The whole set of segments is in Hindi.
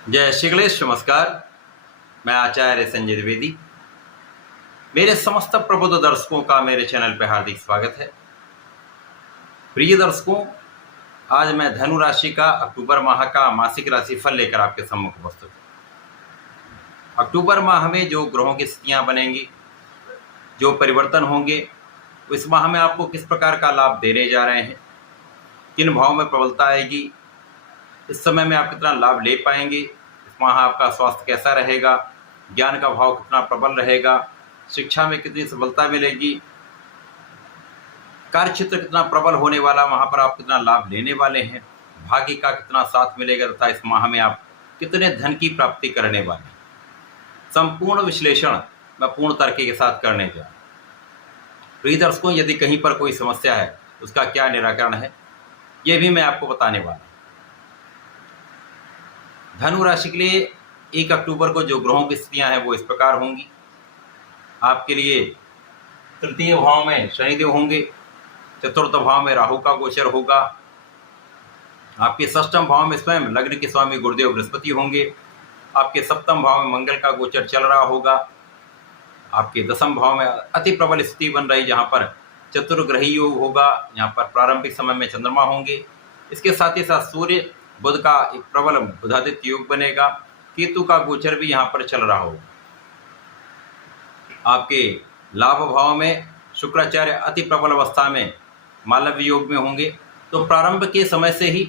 जय श्री गणेश। नमस्कार। मैं आचार्य संजय द्विवेदी। मेरे समस्त प्रबुद्ध दर्शकों का मेरे चैनल पर हार्दिक स्वागत है। प्रिय दर्शकों, आज मैं धनु राशि का अक्टूबर माह का मासिक राशिफल लेकर आपके सम्मुख उपस्थित हूँ। अक्टूबर माह में जो ग्रहों की स्थितियाँ बनेंगी, जो परिवर्तन होंगे, इस माह में आपको किस प्रकार का लाभ देने जा रहे हैं, किन भाव में प्रबलता आएगी, इस समय में आप कितना लाभ ले पाएंगे, इस माह आपका स्वास्थ्य कैसा रहेगा, ज्ञान का भाव कितना प्रबल रहेगा, शिक्षा में कितनी सफलता मिलेगी, कार्य क्षेत्र कितना प्रबल होने वाला, वहाँ पर आप कितना लाभ लेने वाले हैं, भाग्य का कितना साथ मिलेगा तथा इस माह में आप कितने धन की प्राप्ति करने वाले हैं। संपूर्ण विश्लेषण मैं पूर्ण तर्क के साथ करने जा रहा हूँ। प्रिय दर्शकों, यदि कहीं पर कोई समस्या है उसका क्या निराकरण है, ये भी मैं आपको बताने वाला हूँ। धनु राशि के लिए 1 अक्टूबर को जो ग्रहों की स्थितियां हैं वो इस प्रकार होंगी। आपके लिए तृतीय भाव में शनिदेव होंगे, चतुर्थ भाव में राहु का गोचर होगा, आपके षष्ठम भाव में स्वयं लग्न के स्वामी गुरुदेव बृहस्पति होंगे, आपके सप्तम भाव में मंगल का गोचर चल रहा होगा, आपके दसम भाव में अति प्रबल स्थिति बन रही जहाँ पर चतुर्ग्रही योग होगा, यहाँ पर प्रारंभिक समय में चंद्रमा होंगे। इसके साथ ही साथ सूर्य बुध का एक प्रबल बुधादित्य योग बनेगा, केतु का गोचर भी यहाँ पर चल रहा होगा। आपके लाभ भाव में शुक्राचार्य अति प्रबल अवस्था में मालव्य योग में होंगे। तो प्रारंभ के समय से ही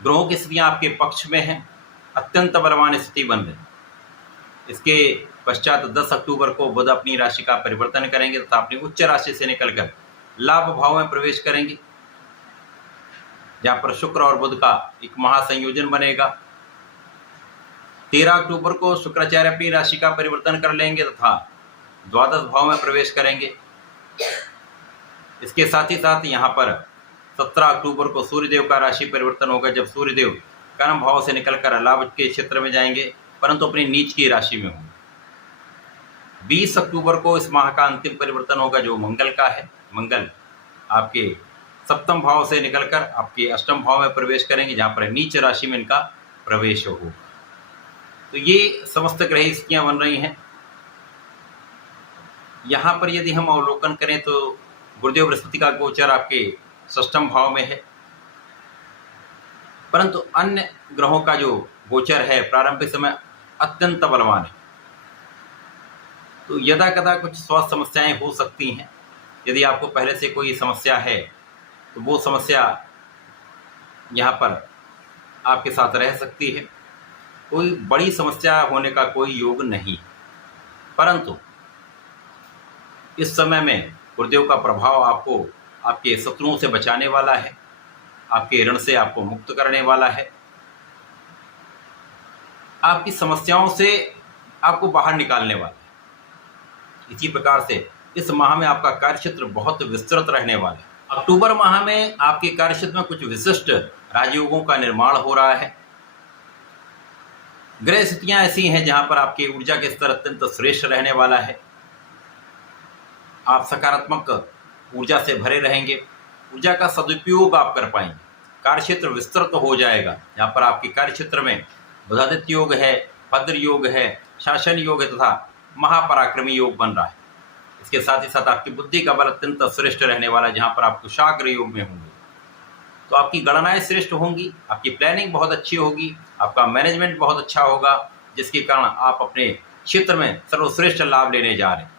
ग्रहों की स्थितियाँ आपके पक्ष में हैं, अत्यंत बलवान स्थिति बन रही। इसके पश्चात 10 अक्टूबर को बुध अपनी राशि का परिवर्तन करेंगे तथा अपनी उच्च राशि से निकलकर लाभ भाव में प्रवेश करेंगे, जहाँ पर शुक्र और बुध का एक महासंयोजन बनेगा। 13 अक्टूबर को शुक्राचार्य अपनी राशि का परिवर्तन कर लेंगे तथा द्वादश भाव में प्रवेश करेंगे। इसके साथ ही साथ यहाँ पर 17 अक्टूबर को सूर्यदेव का राशि परिवर्तन होगा, जब सूर्यदेव कर्म भाव से निकलकर लाभ के क्षेत्र में जाएंगे, परंतु अपनी नीच की राशि में होंगे। 20 अक्टूबर को इस माह का अंतिम परिवर्तन होगा जो मंगल का है। मंगल आपके सप्तम भाव से निकलकर आपके अष्टम भाव में प्रवेश करेंगे, जहाँ पर नीच राशि में इनका प्रवेश होगा। तो ये समस्त ग्रह स्थितियाँ बन रही हैं। यहाँ पर यदि हम अवलोकन करें तो गुरुदेव बृहस्पति का गोचर आपके षष्ठम भाव में है, परंतु अन्य ग्रहों का जो गोचर है प्रारंभिक समय अत्यंत बलवान है। तो यदा कदा कुछ स्वास्थ्य समस्याएं हो सकती हैं। यदि आपको पहले से कोई समस्या है तो वो समस्या यहाँ पर आपके साथ रह सकती है। कोई बड़ी समस्या होने का कोई योग नहीं, परंतु इस समय में गुरुदेव का प्रभाव आपको आपके शत्रुओं से बचाने वाला है, आपके ऋण से आपको मुक्त करने वाला है, आपकी समस्याओं से आपको बाहर निकालने वाला है। इसी प्रकार से इस माह में आपका कार्यक्षेत्र बहुत विस्तृत रहने वाला है। अक्टूबर माह में आपके कार्यक्षेत्र में कुछ विशिष्ट राजयोगों का निर्माण हो रहा है। ग्रह स्थितियां ऐसी हैं जहां पर आपकी ऊर्जा के स्तर अत्यंत श्रेष्ठ रहने वाला है। आप सकारात्मक ऊर्जा से भरे रहेंगे, ऊर्जा का सदुपयोग आप कर पाएंगे, कार्यक्षेत्र विस्तृत हो जाएगा। यहाँ पर आपके कार्यक्षेत्र में बुधादित्य योग है, भद्र योग है, शासन योग है तथा महापराक्रमी योग बन रहा है। इसके साथ ही साथ आपकी बुद्धि का बल अत्यंत श्रेष्ठ रहने वाला है, जहाँ पर आप कुशाग्र योग में होंगे। तो आपकी गणनाएं श्रेष्ठ होंगी, आपकी प्लानिंग बहुत अच्छी होगी, आपका मैनेजमेंट बहुत अच्छा होगा, जिसके कारण आप अपने क्षेत्र में सर्वश्रेष्ठ लाभ लेने जा रहे हैं।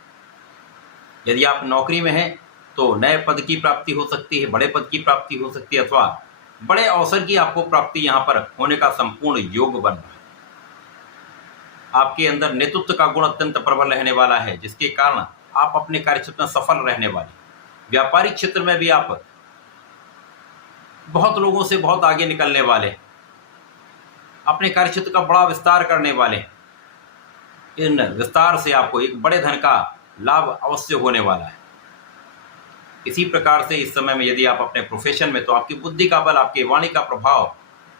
यदि आप नौकरी में हैं तो नए पद की प्राप्ति हो सकती है, बड़े पद की प्राप्ति हो सकती है, अथवा बड़े अवसर की आपको प्राप्ति यहाँ पर होने का संपूर्ण योग बन रहा है। आपके अंदर नेतृत्व का गुण अत्यंत प्रबल रहने वाला है, जिसके कारण आप अपने कार्यक्षेत्र में सफल रहने वाले। व्यापारिक क्षेत्र में भी आप बहुत लोगों से बहुत आगे निकलने वाले, अपने कार्यक्षेत्र का बड़ा विस्तार करने वाले। इन विस्तार से आपको एक बड़े धन का लाभ अवश्य होने वाला है। इसी प्रकार से इस समय में यदि आप अपने प्रोफेशन में, तो आपकी बुद्धि का बल, आपकी वाणी का प्रभाव,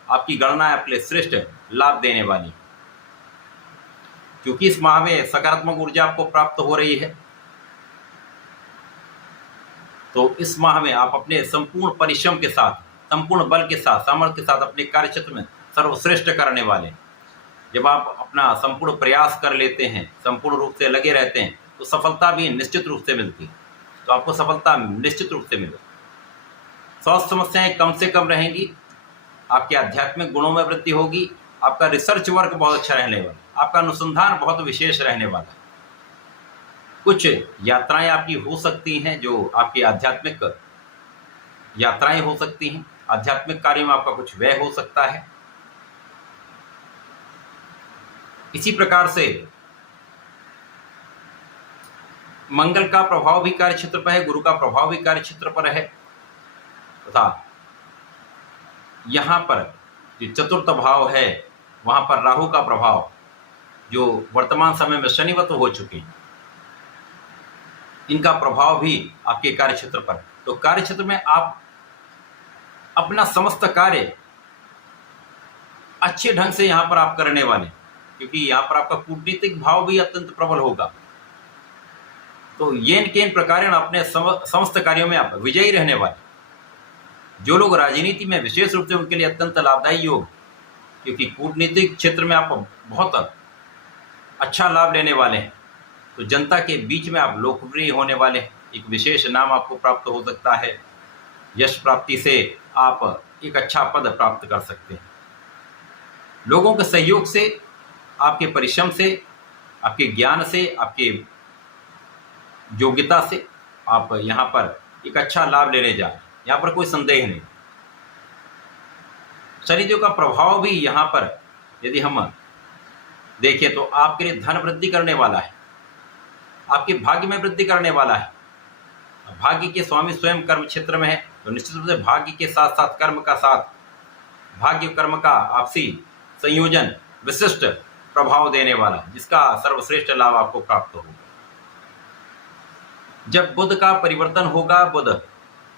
आपकी गणना अपने श्रेष्ठ लाभ देने वाली, क्योंकि इस माह में सकारात्मक ऊर्जा आपको प्राप्त हो रही है। तो इस माह में आप अपने संपूर्ण परिश्रम के साथ, संपूर्ण बल के साथ, सामर्थ्य के साथ अपने कार्यक्षेत्र में सर्वश्रेष्ठ करने वाले। जब आप अपना संपूर्ण प्रयास कर लेते हैं, संपूर्ण रूप से लगे रहते हैं, तो सफलता भी निश्चित रूप से मिलती है। तो आपको सफलता निश्चित रूप से मिलेगी। स्वास्थ्य समस्याएं कम से कम रहेंगी, आपके आध्यात्मिक गुणों में वृद्धि होगी, आपका रिसर्च वर्क बहुत अच्छा रहने वाला, आपका अनुसंधान बहुत विशेष रहने वाला है। कुछ यात्राएं आपकी हो सकती हैं जो आपकी आध्यात्मिक यात्राएं हो सकती हैं, आध्यात्मिक कार्य में आपका कुछ व्यय हो सकता है। इसी प्रकार से मंगल का प्रभाव भी कार्य क्षेत्र पर है, गुरु का प्रभाव भी कार्य क्षेत्र पर है, तथा यहाँ पर जो चतुर्थ भाव है वहाँ पर राहु का प्रभाव, जो वर्तमान समय में शनिवत हो चुके हैं, इनका प्रभाव भी आपके कार्य क्षेत्र पर। तो कार्य क्षेत्र में आप अपना समस्त कार्य अच्छे ढंग से यहाँ पर आप करने वाले, क्योंकि यहाँ पर आपका कूटनीतिक भाव भी अत्यंत प्रबल होगा। तो येन केन प्रकार अपने समस्त कार्यों में आप विजयी रहने वाले। जो लोग राजनीति में, विशेष रूप से उनके लिए अत्यंत लाभदायी योग, क्योंकि कूटनीतिक क्षेत्र में आप बहुत अच्छा लाभ लेने वाले हैं। तो जनता के बीच में आप लोकप्रिय होने वाले हैं, एक विशेष नाम आपको प्राप्त हो सकता है। यश प्राप्ति से आप एक अच्छा पद प्राप्त कर सकते हैं। लोगों के सहयोग से, आपके परिश्रम से, आपके ज्ञान से, आपके योग्यता से आप यहाँ पर एक अच्छा लाभ लेने जा रहे हैं, यहाँ पर कोई संदेह नहीं। शनिदेव का प्रभाव भी यहाँ पर यदि हम देखें तो आपके लिए धन वृद्धि करने वाला है, आपके भाग्य में वृद्धि करने वाला है। भाग्य के स्वामी स्वयं कर्म क्षेत्र में है, तो निश्चित रूप से भाग्य के साथ साथ कर्म का साथ, भाग्य कर्म का आपसी संयोजन विशिष्ट प्रभाव देने वाला, जिसका सर्वश्रेष्ठ लाभ आपको प्राप्त होगा। जब बुध का परिवर्तन होगा, बुध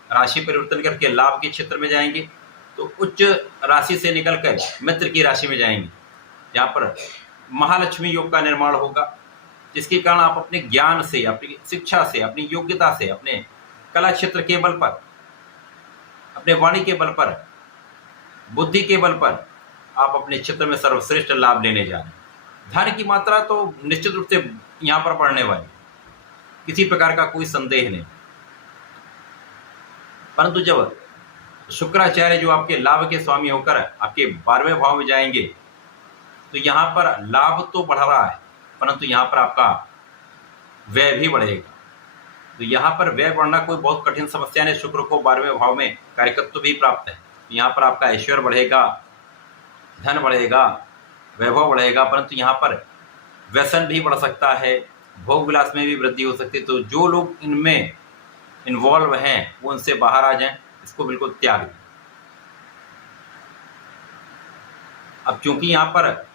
राशि परिवर्तन करके लाभ के क्षेत्र में जाएंगे, तो उच्च राशि से निकलकर मित्र की राशि में जाएंगे, जहाँ पर महालक्ष्मी योग का निर्माण होगा, जिसके कारण आप अपने ज्ञान से, अपनी शिक्षा से, अपनी योग्यता से, अपने कला क्षेत्र के बल पर, अपने वाणी के बल पर, बुद्धि के बल पर आप अपने क्षेत्र में सर्वश्रेष्ठ लाभ लेने जा रहे हैं। धन की मात्रा तो निश्चित रूप से यहाँ पर बढ़ने वाली, किसी प्रकार का कोई संदेह नहीं। परंतु जब शुक्राचार्य जो आपके लाभ के स्वामी होकर आपके 12वें भाव में जाएंगे, तो यहाँ पर लाभ तो बढ़ रहा है, परंतु यहाँ पर आपका व्यय भी बढ़ेगा। तो यहाँ पर व्यय बढ़ना कोई बहुत कठिन समस्या नहीं। शुक्र को 12वें भाव में कार्यकत्व भी प्राप्त है, तो यहाँ पर आपका ऐश्वर्य बढ़ेगा, धन बढ़ेगा, वैभव बढ़ेगा, परंतु यहाँ पर व्यसन भी बढ़ सकता है, भोग विलास में भी वृद्धि हो सकती है। तो जो लोग इनमें इन्वॉल्व हैं वो उनसे बाहर आ जाएं, इसको बिल्कुल त्याग दें। अब चूंकि यहाँ पर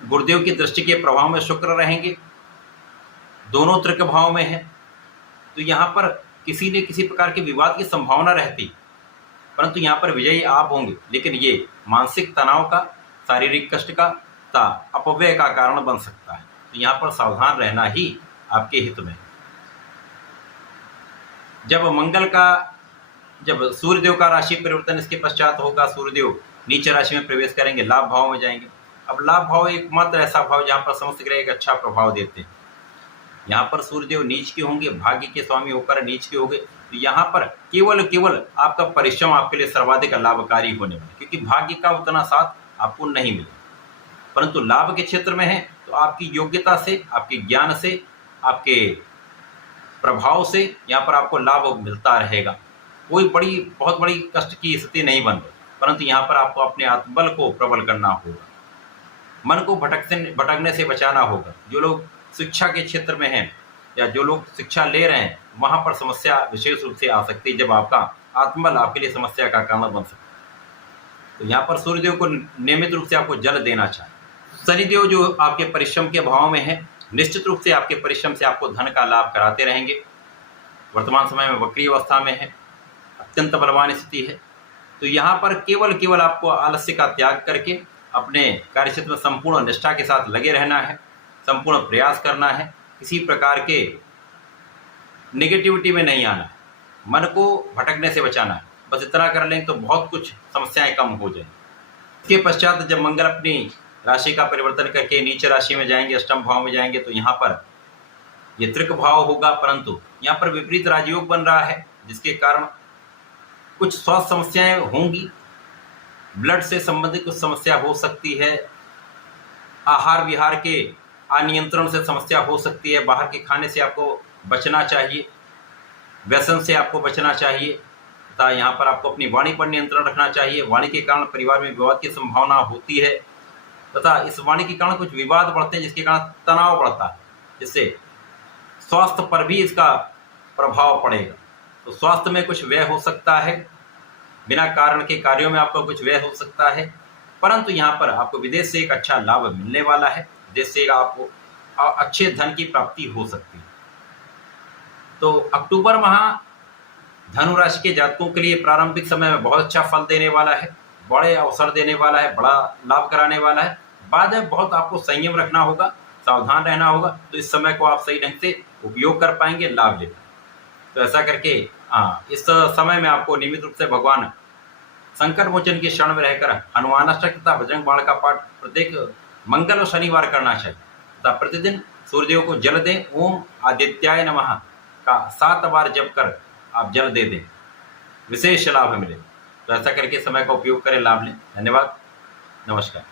गुरुदेव की दृष्टि के प्रभाव में शुक्र रहेंगे, दोनों तृक भाव में है, तो यहाँ पर किसी न किसी प्रकार के विवाद की संभावना रहती, परंतु यहाँ पर विजयी आप होंगे। लेकिन ये मानसिक तनाव का, शारीरिक कष्ट का, अपव्यय का कारण बन सकता है। तो यहाँ पर सावधान रहना ही आपके हित में। जब सूर्यदेव का राशि परिवर्तन इसके पश्चात होगा, सूर्यदेव नीचे राशि में प्रवेश करेंगे, लाभ भाव में जाएंगे। अब लाभ भाव एकमात्र ऐसा भाव जहाँ पर समस्त ग्रह एक अच्छा प्रभाव देते हैं। यहाँ पर सूर्यदेव नीच के होंगे, भाग्य के स्वामी होकर नीच के होंगे, तो यहाँ पर केवल आपका परिश्रम आपके लिए सर्वाधिक लाभकारी होने वाला, क्योंकि भाग्य का उतना साथ आपको नहीं मिलेगा। परंतु लाभ के क्षेत्र में है तो आपकी योग्यता से, आपके ज्ञान से, आपके प्रभाव से यहाँ पर आपको लाभ मिलता रहेगा। कोई बहुत बड़ी कष्ट की स्थिति नहीं बन रही, परंतु यहाँ पर आपको अपने आत्मबल को प्रबल करना होगा, मन को भटकने से बचाना होगा। जो लोग शिक्षा के क्षेत्र में हैं या जो लोग शिक्षा ले रहे हैं, वहाँ पर समस्या विशेष रूप से आ सकती है, जब आपका आत्मबल आपके लिए समस्या का कारण बन सकता है। तो यहाँ पर सूर्यदेव को नियमित रूप से आपको जल देना चाहिए। शनिदेव जो आपके परिश्रम के भाव में है, निश्चित रूप से आपके परिश्रम से आपको धन का लाभ कराते रहेंगे। वर्तमान समय में वक्री अवस्था में है, अत्यंत बलवान स्थिति है। तो यहाँ पर केवल आपको आलस्य का त्याग करके अपने कार्यक्षेत्र में संपूर्ण निष्ठा के साथ लगे रहना है, संपूर्ण प्रयास करना है, किसी प्रकार के नेगेटिविटी में नहीं आना है, मन को भटकने से बचाना है। बस इतना कर लें तो बहुत कुछ समस्याएं कम हो जाएं। इसके पश्चात जब मंगल अपनी राशि का परिवर्तन करके नीचे राशि में जाएंगे, अष्टम भाव में जाएंगे, तो यहाँ पर ये त्रिक भाव होगा, परंतु यहाँ पर विपरीत राजयोग बन रहा है, जिसके कारण कुछ स्वास्थ्य समस्याएं होंगी, ब्लड से संबंधित कुछ समस्या हो सकती है, आहार विहार के अनियंत्रण से समस्या हो सकती है, बाहर के खाने से आपको बचना चाहिए, व्यसन से आपको बचना चाहिए तथा यहाँ पर आपको अपनी वाणी पर नियंत्रण रखना चाहिए। वाणी के कारण परिवार में विवाद की संभावना होती है तथा इस वाणी के कारण कुछ विवाद बढ़ते हैं, जिसके कारण तनाव बढ़ता है, जिससे स्वास्थ्य पर भी इसका प्रभाव पड़ेगा। तो स्वास्थ्य में कुछ व्यय हो सकता है, बिना कारण के कार्यों में आपका कुछ व्यय हो सकता है, परंतु यहाँ पर आपको विदेश से एक अच्छा लाभ मिलने वाला है, विदेश से आपको अच्छे धन की प्राप्ति हो सकती है। तो अक्टूबर माह धनु राशि के जातकों के लिए प्रारंभिक समय में बहुत अच्छा फल देने वाला है, बड़े अवसर देने वाला है, बड़ा लाभ कराने वाला है। बाद में बहुत आपको संयम रखना होगा, सावधान रहना होगा, तो इस समय को आप सही ढंग से उपयोग कर पाएंगे, लाभ ले पाएंगे। तो ऐसा करके इस समय में आपको नियमित रूप से भगवान संकट मोचन के शरण में रहकर हनुमानाष्टक तथा बजरंग बाण का पाठ प्रत्येक मंगल और शनिवार करना चाहिए तथा प्रतिदिन सूर्यदेव को जल दें। ओम आदित्याय नमः का 7 बार जप कर आप जल दे दें, विशेष लाभ मिले। तो ऐसा करके समय का उपयोग करें, लाभ लें। धन्यवाद, नमस्कार।